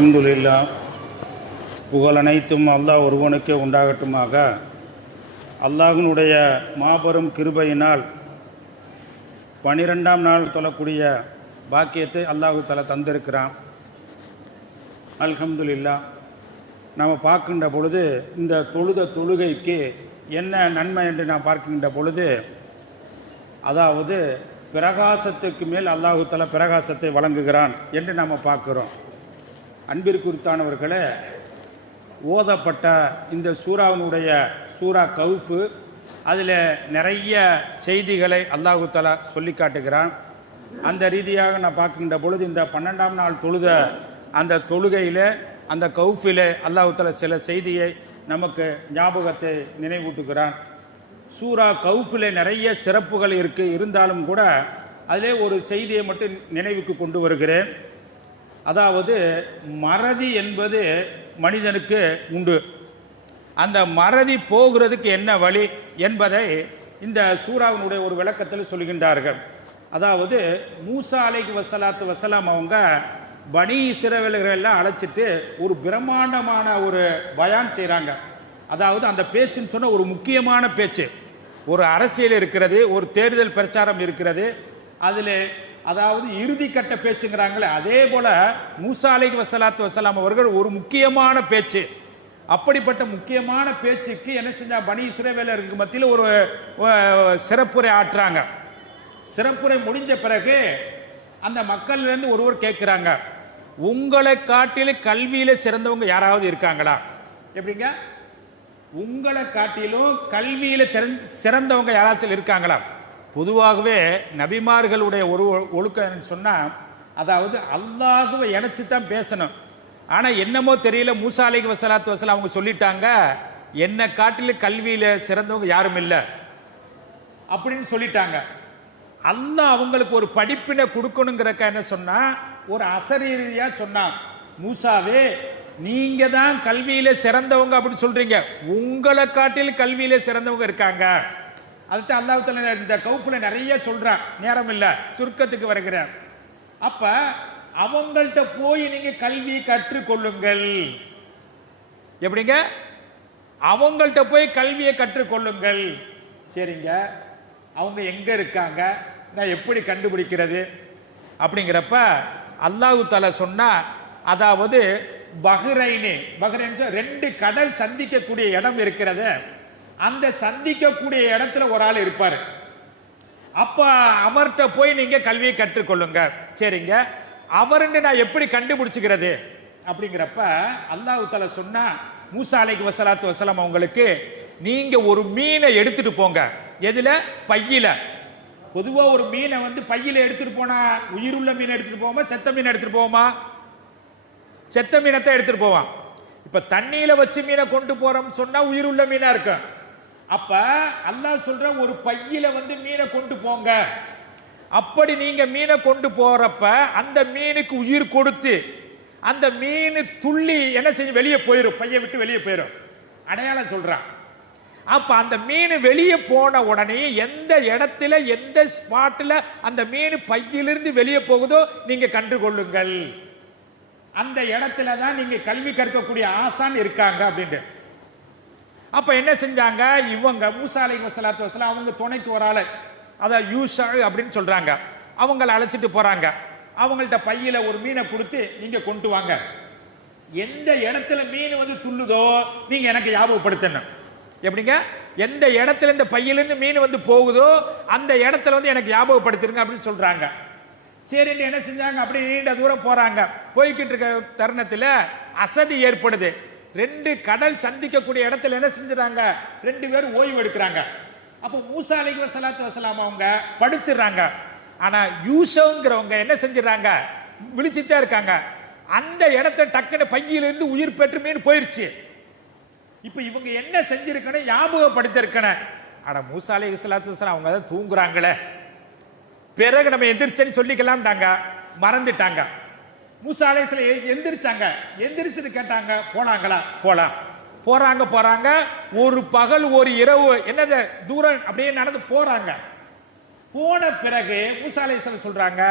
அல்ஹம்துலில்லாஹ், புகழ் அனைத்தும் அல்லாஹ் ஒருவனுக்கே உண்டாகட்டுமாக. அல்லாஹ்வினுடைய மாபெரும் கிருபையினால் 12ஆம் நாள் தொழக்கூடிய பாக்கியத்தை அல்லாஹு தஆலா தந்திருக்கிறான். அல்ஹம்துலில்லாஹ். நாம் பார்க்கின்ற பொழுது இந்த தொழுகைக்கு என்ன நன்மை என்று நாம் பார்க்கின்ற பொழுது, அதாவது பிரகாசத்துக்கு மேல் அல்லாஹு தஆலா பிரகாசத்தை வழங்குகிறான் என்று நாம் பார்க்கிறோம். அன்பிற்குரித்தானவர்களே, ஓதப்பட்ட இந்த சூரா கவுஃபு, அதில் நிறைய செய்திகளை அல்லாஹு தஆலா சொல்லி காட்டுகிறான். அந்த ரீதியாக நான் பார்க்கின்ற பொழுது இந்த 12ஆம் நாள் அந்த தொழுகையில் அந்த கவுஃபில் அல்லாஹு தஆலா சில செய்தியை நமக்கு ஞாபகத்தை நினைவூட்டுகிறான். சூரா கவுஃபில் நிறைய சிறப்புகள் இருந்தாலும் கூட அதிலே ஒரு செய்தியை மட்டும் நினைவுக்கு கொண்டு வருகிறேன். அதாவது மறதி என்பது மனிதனுக்கு உண்டு. அந்த மறதி போகிறதுக்கு என்ன வழி என்பதை இந்த சூராவினுடைய ஒரு விளக்கத்தில் சொல்கின்றார்கள். அதாவது மூசா அலைஹி வஸலாம் அவங்க பனி இஸ்ரவேலர்களெல்லாம் அழைச்சிட்டு ஒரு பிரம்மாண்டமான ஒரு பயான் செய்கிறாங்க. அதாவது அந்த பேச்சுன்னு சொன்ன ஒரு முக்கியமான பேச்சு, ஒரு அரசியல் இருக்கிறது, ஒரு தேர்தல் பிரச்சாரம் இருக்கிறது, அதில் அதாவது இறுதி கட்ட பேச்சுங்கிறாங்களே, அதே போல மூசா அலைஹி வஸலாம் அவர்கள் ஒரு முக்கியமான பேச்சு, அப்படிப்பட்ட முக்கியமான பேச்சுக்கு என்ன செஞ்சா, பனி இஸ்ரவேலர்களுக்கு மத்தியில் ஒரு சிறப்புரை ஆற்றுறாங்க. சிறப்புரை முடிஞ்ச பிறகு அந்த மக்கள்லேருந்து ஒருவர் கேட்குறாங்க, உங்களை காட்டிலும் கல்வியில சிறந்தவங்க யாராவது இருக்காங்களா? எப்படிங்க, உங்களை காட்டிலும் கல்வியில சிறந்தவங்க யாராச்சும் இருக்காங்களா? பொதுவாகவே நபிமார்களுடைய ஒரு ஒழுக்கம் சொன்னால், அதாவது அல்லாஹுவை இணைச்சி தான் பேசணும். ஆனால் என்னமோ தெரியல, மூசா அலைஹி வஸலாம் அவங்க சொல்லிட்டாங்க, என்னை காட்டிலும் கல்வியில் சிறந்தவங்க யாரும் இல்லை அப்படின்னு சொல்லிட்டாங்க. அல்லாஹ் அவங்களுக்கு ஒரு படிப்பினை கொடுக்கணுங்கிறக்க என்ன சொன்னா, ஒரு அசரீதியாக சொன்னான், மூசாவே நீங்க தான் கல்வியில சிறந்தவங்க அப்படின்னு சொல்றீங்க, உங்களை காட்டிலும் கல்வியில சிறந்தவங்க இருக்காங்க. அதுதான் அல்லாஹ் தஆலா இந்த கவுஃப்ல நிறைய சொல்றான், நேரம் இல்லை சுருக்கத்துக்கு வருகிறேன். அப்ப அவங்கள்ட்ட போய் நீங்க கல்வி கற்றுக்கொள்ளுங்கள். எப்படிங்க, அவங்கள்ட்ட போய் கல்வியை கற்றுக்கொள்ளுங்கள். சரிங்க, அவங்க எங்க இருக்காங்க, நான் எப்படி கண்டுபிடிக்கிறது அப்படிங்கிறப்ப அல்லாஹ் தஆலா சொன்னா, அதாவது பஹ்ரைன் 2 கடல் சந்திக்கக்கூடிய இடம் இருக்கிறது, அந்த சந்திக்கக்கூடிய இடத்துல ஒரு ஆள் இருப்பார். அப்ப அவர்கிட்ட போய் நீங்க கல்வியை கற்றுக்கொள்ளுங்க. சரிங்க, அவருன்னு நான் எப்படி கண்டுபிடிச்சுக்கிறது அப்படிங்கிறப்ப அல்லாஹ் தஆலா சொன்னா, மூசா அலைஹி வஸலாம் அவங்களுக்கு, நீங்க ஒரு மீனை எடுத்துட்டு போங்க. எதுல? பையில. பொதுவா ஒரு மீனை பையில எடுத்துட்டு போனா உயிருள்ள மீன் எடுத்துட்டு போவோமா, செத்த மீன் எடுத்துட்டு போவோமா? செத்த மீனத்தை எடுத்துட்டு போவான். இப்ப தண்ணியில வச்சு மீனை கொண்டு போறோம்னு சொன்னா உயிருள்ள மீனா இருக்கும். அப்ப அல்லாஹ் சொல்ற, ஒரு பையில மீனை கொண்டு போங்க. அப்படி நீங்க மீனை கொண்டு போறப்ப அந்த மீனுக்கு உயிர் கொடுத்து அந்த மீன் துள்ளி என்ன செஞ்சு வெளியே போயிடும், பையை விட்டு வெளியே போயிடும். அடையாளம் சொல்றான். அப்ப அந்த மீன் வெளியே போன உடனே எந்த இடத்துல எந்த ஸ்பாட்ல அந்த மீன் பையிலிருந்து வெளியே போகுதோ நீங்க கண்டுகொள்ளுங்கள். அந்த இடத்துல தான் நீங்க கல்வி கற்கக்கூடிய ஆசான் இருக்காங்க அப்படின்ட்டு. அப்ப என்ன செஞ்சாங்க இவங்க, மூசா அலைஹி வஸலாம் அவங்க துணைக்கு ஒரு ஆளு, அத யூஷா அப்படின்னு சொல்றாங்க, அவங்களை அழைச்சிட்டு போறாங்க. அவங்கள்ட்ட பையில ஒரு மீனை கொடுத்து, நீங்க கொண்டு வாங்க, எந்த இடத்துல மீன் துள்ளுதோ நீங்க எனக்கு ஞாபகப்படுத்தணும். எப்படிங்க, எந்த இடத்துல இந்த பையிலிருந்து மீன் போகுதோ அந்த இடத்துல எனக்கு ஞாபகப்படுத்திருங்க அப்படின்னு சொல்றாங்க. சரி, என்ன செஞ்சாங்க, அப்படி நீண்ட தூரம் போறாங்க. போய்கிட்டு இருக்க தருணத்தில் அசதி ஏற்படுது. 2 கடல் சந்திக்கக்கூடிய இடத்துல என்ன செஞ்சுறாங்க, 2 பேரும் ஓய்வு எடுக்கிறாங்க. அப்போ மூசா அலைஹி வஸலாம் அவங்க படுத்துறாங்க. ஆனா யூசுங்கிறவங்க என்ன செஞ்சுறாங்க, விழிச்சுட்டே இருக்காங்க. அந்த இடத்த டக்குன்னு பையிலிருந்து உயிர் பெற்று மீன் போயிருச்சு. இப்ப இவங்க என்ன செஞ்சிருக்கணும், ஞாபகப்படுத்திருக்கணும். ஆனா மூசா அலைஹி வஸலாம் அவங்க தான் தூங்குறாங்களே, பிறகு நம்ம எந்திரிச்சேன்னு சொல்லிக்கலாம்ட்டாங்க, மறந்துட்டாங்க. மூசா அலைஹிஸ்ஸலாம் எந்திரிச்சாங்க. எந்திரிச்சுட்டு கேட்டாங்க, போனாங்களா? போறாங்க. ஒரு பகல் ஒரு இரவு என்னது தூரம் அப்படியே நடந்து போறாங்க. போன பிறகு மூசா அலைஹிஸ்ஸலாம் சொல்றாங்க,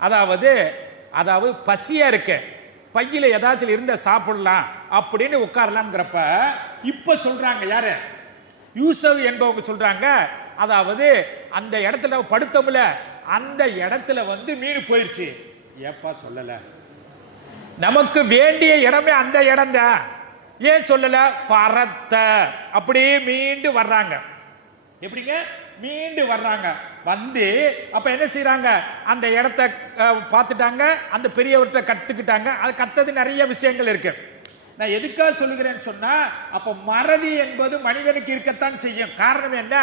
அதாவது பசியா இருக்கு, பையில ஏதாச்சும் இருந்த சாப்பிடலாம் அப்படின்னு உட்காரலாம்ங்கிறப்ப இப்ப சொல்றாங்க யாரு, யூசப் என்பவங்க சொல்றாங்க, அதாவது அந்த இடத்துல படுத்தோம்ல அந்த இடத்துல வந்து மீன் போயிருச்சு. ஏப்பா சொல்லல, நமக்கு வேண்டிய இடமே அந்த இடம் தான், ஏன் சொல்லல? பரத்த அப்படியே மீண்டு வர்றாங்க. எப்படிங்க மீண்டு வர்றாங்க? வந்து அப்ப என்ன செய்யறாங்க, அந்த இடத்த பார்த்துட்டாங்க, அந்த பெரியவர்கிட்ட கத்துக்கிட்டாங்க. அது கத்தது நிறைய விஷயங்கள் இருக்கு. நான் எதுக்காக சொல்லுகிறேன்னு சொன்னா, அப்ப மறதி என்பது மனிதனுக்கு இருக்கத்தான் செய்யும். காரணம் என்ன?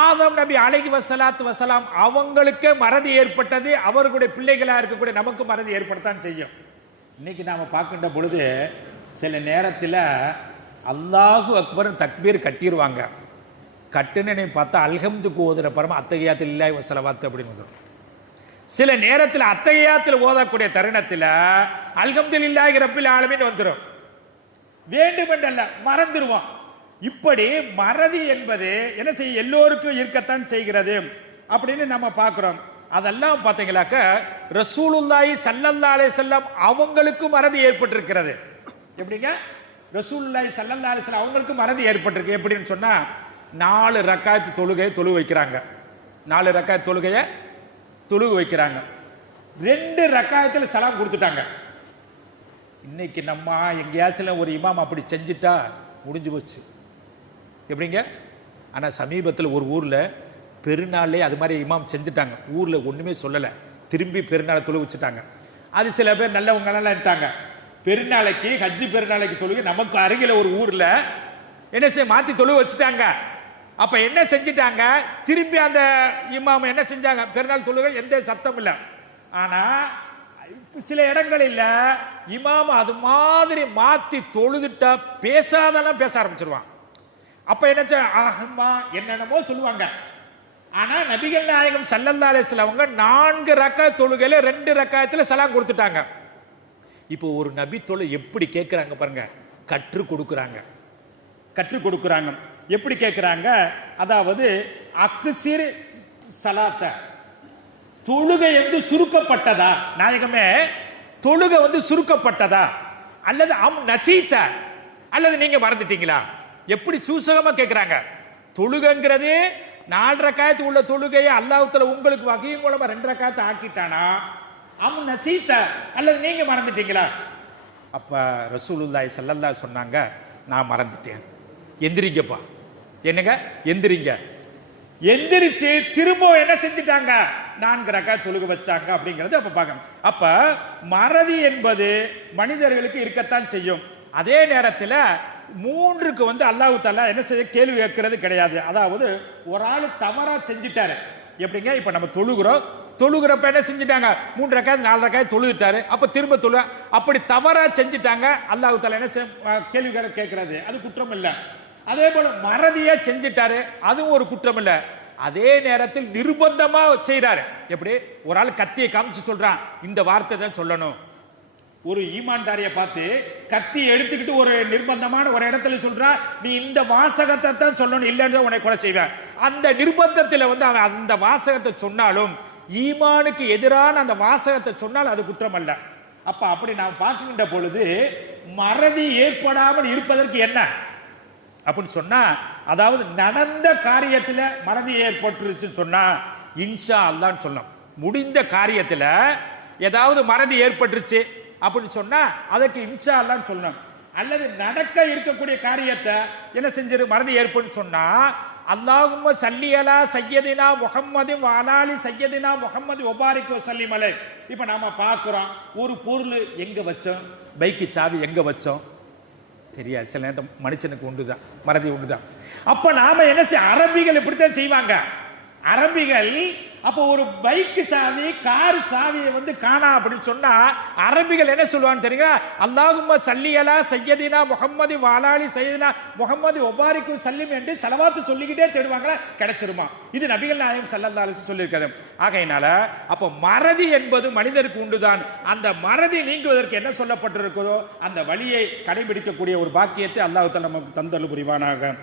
ஆதம் நபி அலைஹி வஸலாத்து வஸலாம் அவங்களுக்கு மறதி ஏற்பட்டது, அவர்களுடைய பிள்ளைகளா இருக்கக்கூடிய நமக்கு மறதி ஏற்படத்தான் செய்யும். இன்னைக்கு நாம பார்க்கின்ற பொழுது சில நேரத்தில் அல்லாஹு அக்பர் தக்பீர் கட்டிடுவாங்க. கட்டுன்னு பார்த்தா அல்ஹம்துக்கு ஓதுற பரம அத்தகையாத்தில் இல்லாஹி வஸலவாத்து அப்படின்னு வந்துடும். சில நேரத்தில் அத்தகையாத்தில் ஓதக்கூடிய தருணத்தில் அல்ஹம்துலில்லாஹி ரப்பில் ஆலமீன் வந்துடும். வேண்டுமென்றல்ல, மறந்துடுவோம். இப்படி மறதி என்பது என்ன செய்ய எல்லோருக்கும் இருக்கத்தான் செய்கிறது அப்படின்னு நம்ம பார்க்கிறோம். அதெல்லாம் பார்த்தீங்களாக்க ரசூலுல்லாஹி ஸல்லல்லாஹு அலைஹி வஸல்லம் அவங்களுக்கும் மறதி ஏற்பட்டிருக்கிறது. எப்படிங்க? ரசூலுல்லாஹி ஸல்லல்லாஹு அலைஹி வஸல்லம் அவங்களுக்கும் மறதி ஏற்பட்டிருக்கு. எப்படின்னு சொன்னா, 4 ரக்காத் தொழுகையை தொழுக வைக்கிறாங்க. 4 ரக்காத் தொழுகையை தொழுக வைக்கிறாங்க. 2 ரக்காயத்தில் சலாம் கொடுத்துட்டாங்க. இன்னைக்கு நம்ம எங்கேயாச்சும் ஒரு இமாம் அப்படி செஞ்சுட்டா முடிஞ்சு போச்சு. எப்படிங்க? ஆனால் சமீபத்தில் ஒரு ஊரில் பெருநாளே அது மாதிரி இமாம் செஞ்சுட்டாங்க. ஊரில் ஒன்றுமே சொல்லலை, திரும்பி பெருநாளை தொழுக வச்சுட்டாங்க. அது சில பேர் நல்லவங்களான்ட்டாங்க. பெருநாளைக்கு ஹஜ்ஜு பெருநாளைக்கு தொழுகை நமக்கு அருகில் ஒரு ஊரில் என்ன செய்ய மாற்றி தொழுக வச்சுட்டாங்க. அப்போ என்ன செஞ்சுட்டாங்க, திரும்பி அந்த இமாம் என்ன செஞ்சாங்க, பெருநாள் தொழுகை எந்த சத்தம் இல்லை. ஆனால் சில இடங்களில் இமாம் அது மாதிரி மாற்றி தொழுதுட்டா பேசாதெல்லாம் பேச ஆரம்பிச்சிருவான். அப்ப என்ன ஆஹ்மா என்னென்னமோ சொல்லுவாங்க. ஆனா நபிகள் நாயகம் ஸல்லல்லாஹு அலைஹி வஸல்லம் அவங்க 4 ரக்காத் தொழுகையில 2 ரக்காத்துல சலாம் கொடுத்துட்டாங்க. இப்போ ஒரு நபி தொழு எப்படி கேட்கிறாங்க பாருங்க, கற்றுக் கொடுக்குறாங்க. எப்படி கேட்கிறாங்க? அதாவது அக்ஸிர் ஸலாத்த, தொழுகை வந்து சுருக்கப்பட்டதா நாயகமே, தொழுகை வந்து சுருக்கப்பட்டதா, அல்லது நசீத்த, அல்லது நீங்க மறந்துட்டீங்களா? எப்படி சூசகமா கேட்கிறாங்க. தொழுகைங்கிறது 4 ரக்காயத்து உள்ள தொழுகையை அல்லாஹ் தஆலா உங்களுக்கு வகையின் மூலமா 2 ரக்காயத்தை ஆக்கிட்டானா, நசீத்த, அல்லது நீங்க மறந்துட்டீங்களா? அப்ப ரசூலுல்லாஹி ஸல்லல்லாஹு சொன்னாங்க, நான் மறந்துட்டேன். எந்திரிங்கப்பா. என்னங்க? எந்திரிங்க. எந்திரிச்சு திரும்ப என்ன செஞ்சிட்டாங்க, 4 ரக்காத் தொழுக வச்சாங்க அப்படிங்கிறது அப்ப பார்க்கணும். அப்ப மறதி என்பது மனிதர்களுக்கு இருக்கத்தான் செய்யும். அதே நேரத்தில் 3க்கு வந்து அல்லாஹ் தஆலா என்ன செய்ய கேள்வி கேட்கறது கிடையாது. அதாவது ஒரு ஆள் தவறா செஞ்சிட்டாரு. எப்படிங்க? இப்ப நம்ம தொழுகிறப்ப என்ன செஞ்சிட்டாங்க, 3 ரக்காத் 4 ரக்காத் தொழுதுட்டாரு. அப்ப திரும்ப அப்படி தவறா செஞ்சிட்டாங்க, அல்லாஹ் தஆலா என்ன கேள்வி கேட்கறது, அது குற்றம் இல்லை. அதே போல மறதியா செஞ்சிட்டாரு, அதுவும் ஒரு குற்றம் இல்லை. அதே நேரத்தில் நிர்பந்தமா செய்யறாரு. எப்படி? ஒரு ஆள் கத்தியை காமிச்சு சொல்றான், இந்த வார்த்தை தான் சொல்லணும். ஒரு ஈமான்தாரிய பார்த்து கத்தி எடுத்துக்கிட்டு ஒரு நிர்பந்தமான ஒரு இடத்துல சொல்றா, நீ இந்த வாசகத்தை தான் சொல்லணும், இல்லைன்னு உன்னை கொலை செய்வேன். அந்த நிர்பந்தத்தில் வந்து அவன் அந்த வாசகத்தை சொன்னாலும், ஈமானுக்கு எதிரான அந்த வாசகத்தை சொன்னால் அது குற்றம் அல்ல. அப்ப அப்படி நாம் பார்க்கின்ற பொழுது மறதி ஏற்படாமல் இருப்பதற்கு என்ன அப்படின்னு சொன்னா, அதாவது நடந்த காரியத்துல மறதி ஏற்பட்டுருச்சுன்னு சொன்னா இன்ஷா அல்லாஹ்னு சொல்லணும். முடிந்த காரியத்துல ஏதாவது மறதி ஏற்பட்டுருச்சு அப்படின்னு சொன்னா அதற்கு இன்ஷா அல்லாஹ்னு சொல்லணும். அல்லது நடக்க இருக்கக்கூடிய காரியத்தை என்ன செஞ்சிரு மறதி ஏற்பட்டுன்னு சொன்னா, அல்லாஹும்ம ஸல்லி அலா சய்யதினா முஹம்மதின் வ அலா ஆலி சய்யதினா முஹம்மது வ பாரிக் வ ஸல்லிம் அலைஹி. இப்ப நாம பார்க்கிறோம், ஒரு பொருள் எங்க வச்சோம், பைக்கு சாவி எங்க வச்சோம் தெரியாது. சில நேரம் மனுஷனுக்கு உண்டுதான், மறதி உண்டுதான். அப்ப நாம என்ன செய்ய, அரபிகள் இப்படித்தான் செய்வாங்க. அரபிகள் அப்போ ஒரு பைக் சாவி கார் சாவியை வந்து காணா அப்படின்னு சொன்னா அரபிகள் என்ன சொல்லுவான்னு தெரியுங்களா, அல்லாஹும்ம ஸல்லி அலா சய்யதினா முஹம்மது வ அலா ஆலி சய்யதினா முஹம்மது வ பாரிக் வ ஸல்லிம் என்று ஸலவாத்து சொல்லிக்கிட்டே தேடுவாங்களா, கிடைச்சிருமா. இது நபிகள் நாயகம் ஸல்லல்லாஹு அலைஹி வஸல்லம் சொல்லியிருக்காரு. ஆகையினால அப்போ மறதி என்பது மனிதருக்கு உண்டுதான். அந்த மறதி நீங்குவதற்கு என்ன சொல்லப்பட்டிருக்கிறதோ அந்த வழியை கடைபிடிக்கக்கூடிய ஒரு பாக்கியத்தை அல்லாஹ் தஆலா நமக்கு தந்தருள் புரிவானாக.